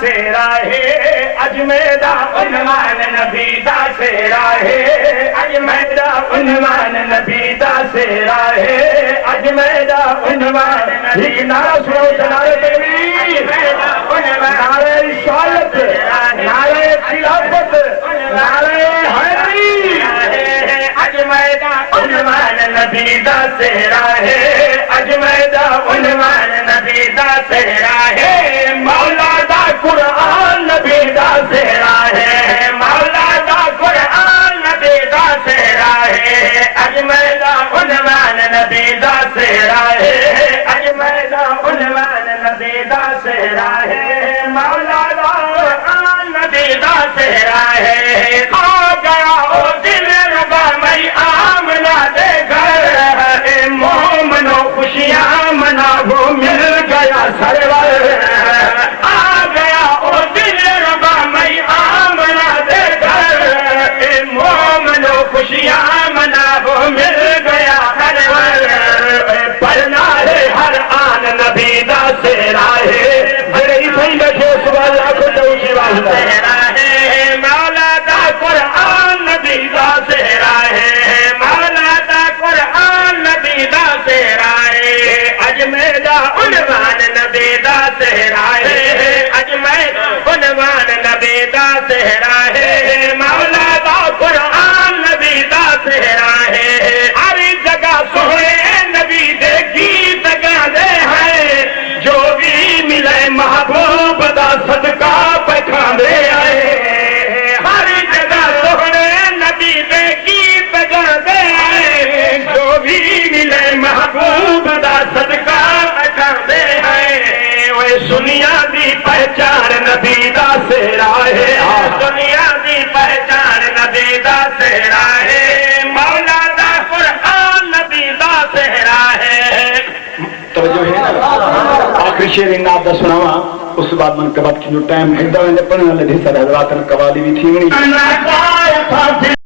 سیرا ہے اجمیدہ عنوان نبی دا سیرا ہے اجمیدہ عنوان نبی دا سیرا ہے اجمیدہ عنوان نبی دا سیرا ہے نعرہ رسالت نعرہ خلافت نعرہ حیدری اجمیدہ عنوان نبی دا سیرا ہے اجمیدہ عنوان نبی دا سیرا ہے مولا دا قرآن نبی دا سیرا ہے مولا دا قرآن نبی دا سیرا ہے اجمیدہ عنوان نبی دا سیرا ہے اجمیدہ عنوان نبی دا سیرا ہے مولا دا قرآن نبی دا سیرا ہے آ گیا او دل ربا میں آمنہ دے گھر مومنو خوشیاں منا وہ مل گیا سرور آ گیا او دل ربا میں آمنہ دے گھر مومنو خوشیاں منا وہ مل گیا سرور پڑھنا ہے ہر آن نبی دا سیرا ہے بڑے ہی صحیح بیٹھے صبح اللہ کو توجہ واسطہ سیرا ہے مولا دا قرآن نبی دا سیرا ہے مولا دا قرآن نبی دا سیرا ہے اجمیدہ عنوان نبی دا سیرا ہے اجمیدہ عنوان نبی دا سیرا ہے مولا دا قرآن نبی دا سیرا ہے ہر جگہ سونے نبی دے گیت گاندے ہیں جو بھی ملے محبوب دا صدقہ پکھاندے آئے ہر جگہ سونے نبی دے گیت گاندے ہیں جو بھی ملے محبوب دا صدقہ پکھاندے ہیں وہ سنیا دی پہچان نبی دا سیرا ہے دنیا دی پہچان نبی دا سیرا ہے مولا دا قرآن نبی دا سیرا ہے توجہ ہے آخری شعر انعام دا سناواں اس بعد من کباب کی جو ٹائم ہے پڑھنے والے حضرات قوالی بھی تھی